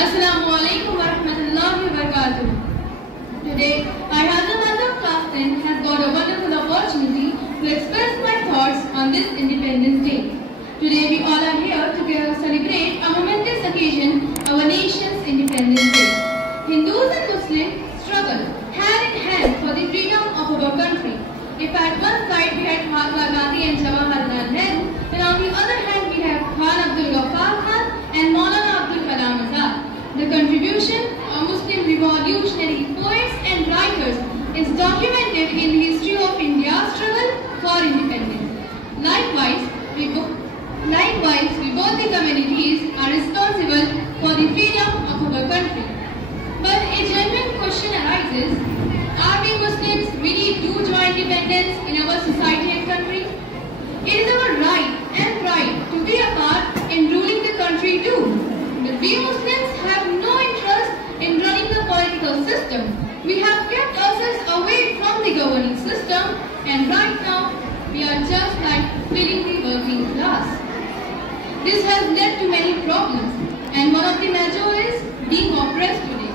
Assalamu alaikum wa rahmatullahi wa barakatuh. Today, I Hazrat of Class 10 has got a wonderful opportunity to express my thoughts on this Independence Day. Today, we all are here to celebrate a momentous occasion, our nation's Independence Day. Hindus and Muslims struggle hand in hand for the freedom of our country. If at one side we had Mahatma Gandhi and Jawaharlal Nehru, then on the other hand we have Khan Abdul Ghaffar Khan and Maulana Abdul Kalam Azad. The contribution of Muslim revolutionary poets and writers is documented in the history of India's struggle for independence. Likewise, we both the communities are responsible for the freedom of our country. But a genuine question arises, are we Muslims really do join independence in our society and country? It is our right and pride to be a part in ruling the country too. But we Muslims have no interest in running the political system. We have kept ourselves away from the governing system, and right now we are just like filling the working class. This has led to many problems, and one of the major is being oppressed today.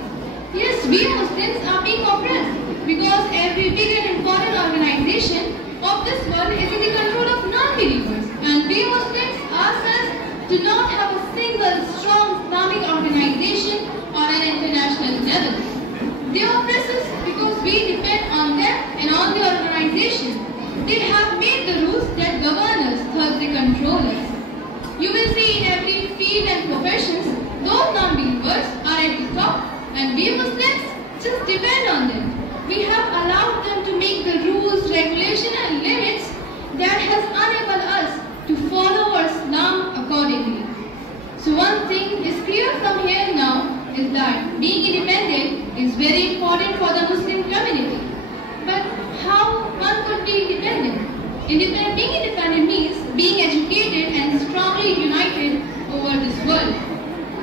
Yes, we Muslims are being oppressed because every big and important organization of this world is in the control of non-believers, and we Muslims ourselves do not have a single strong Islamic organization on an international level. They oppress us because we depend on them and on the organization. They have made the rules that govern us, thus they control us. You will see in every field and professions, those non-believers are at the top, and we Muslims just depend on them. We have allowed them to make the rules, regulation and limits that has enabled us to follow our Islam accordingly. So one thing is clear from here now is that being independent is very important for the Muslim community. But how one could be independent? Being independent means being educated and strongly united over this world.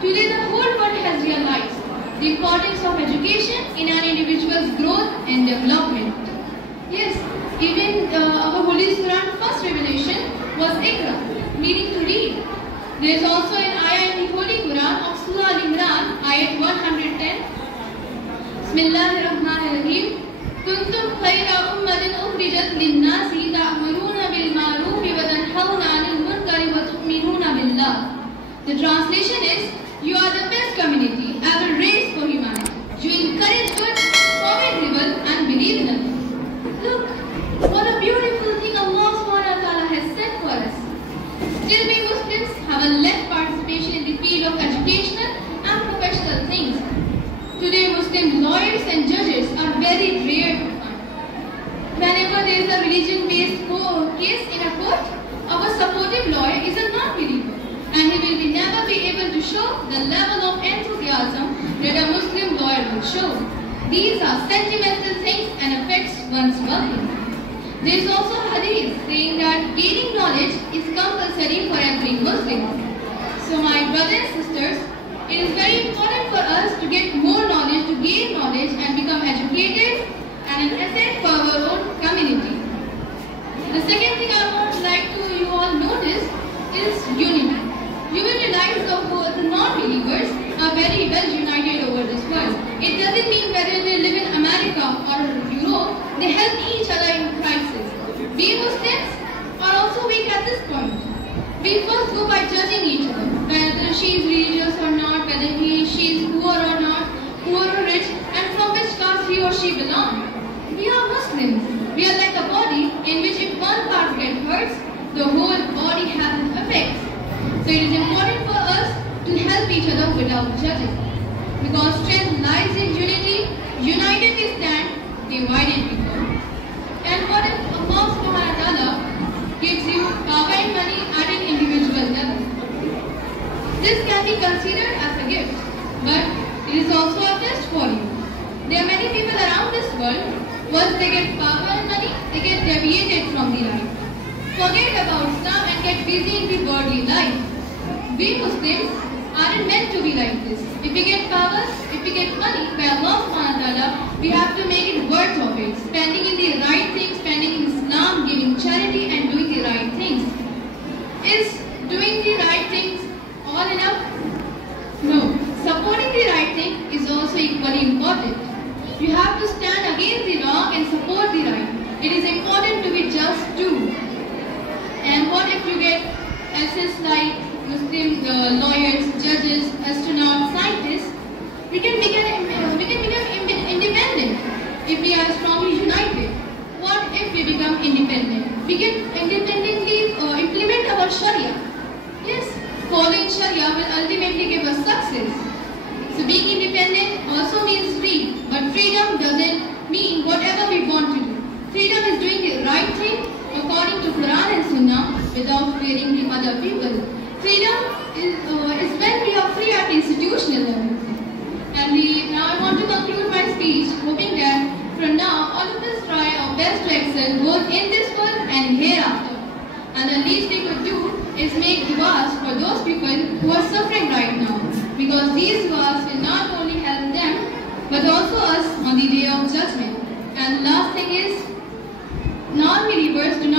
Today the whole world has realized the importance of education in an individual's growth and development. Yes, even our Holy Quran first revelation was Iqra, meaning to read. There is also an ayah in the Holy Quran of Surah Al-Imran, ayat 110. Bismillahirrahmanirrahim. Kuntum khayra ummatin ukhrijat lin-nasi ta'muruna bil ma'ruf wa tanhauna 'anil munkari wa tu'minuna billah. The translation is, you are the best community ever raised for humanity. You encourage good, forbid evil, and believe in Allah. Look, what a beautiful thing Allah SWT has set for us. Still we Muslims have a less participation in the field of educational and professional things. Today Muslim lawyers and judges are very rare to find. Whenever there is a religion-based case in a court, our supportive lawyer is a non-believer, and he will never be able to show the level of enthusiasm that a Muslim lawyer would show. These are sentimental things and affects one's well-being. There is also a hadith saying that gaining knowledge is compulsory for every Muslim. So my brothers and sisters, it is very important for us to get more knowledge, to gain knowledge and become educated and an asset for our own community. The second thing I would like to you all notice is unity. You will realize the non-believers are very well united over this world. It doesn't mean whether they live in America or Europe, they help each other in crisis. We Muslims are also weak at this point. We first go by judging each other, whether she is religious or not, whether she is poor or not, poor or rich, and from which caste he or she belongs. We are Muslims. We are like a body in which if one part gets hurt, the whole body has an effect. So it is important for us to help each other without judging. Because strength lies in unity, united we stand, divided we fall. And what if Allah subhanahu wa ta'ala gives you power and money at an individual level? This can be considered as a gift, but it is also a test for you. There are many people around this world, once they get power and money, they get deviated from the right. Forget about Islam and get busy in the worldly life. We Muslims aren't meant to be like this. If we get power, if we get money by Allah subhanahu wa ta'ala, we have to make it worth of it. Spending in the right things, spending in Islam, giving charity and doing the right things. Is doing the right things all enough? No. Supporting the if you get access like Muslim lawyers, judges, astronauts, scientists, we can become independent if we are strongly united. What if we become independent? We can independently implement our Sharia. Yes, following Sharia will ultimately give us success. So being independent also means free, but freedom doesn't mean whatever we want to do. Freedom is doing the right thing according to Quran and Sunnah without fearing the other people. Freedom is when we are free at institutional level. And now I want to conclude my speech hoping that from now all of us try our best to excel both in this world and hereafter. And the least we could do is make du'as for those people who are suffering right now, because these du'as will not only help them but also us on the day of judgment. And the last thing is, non-believers do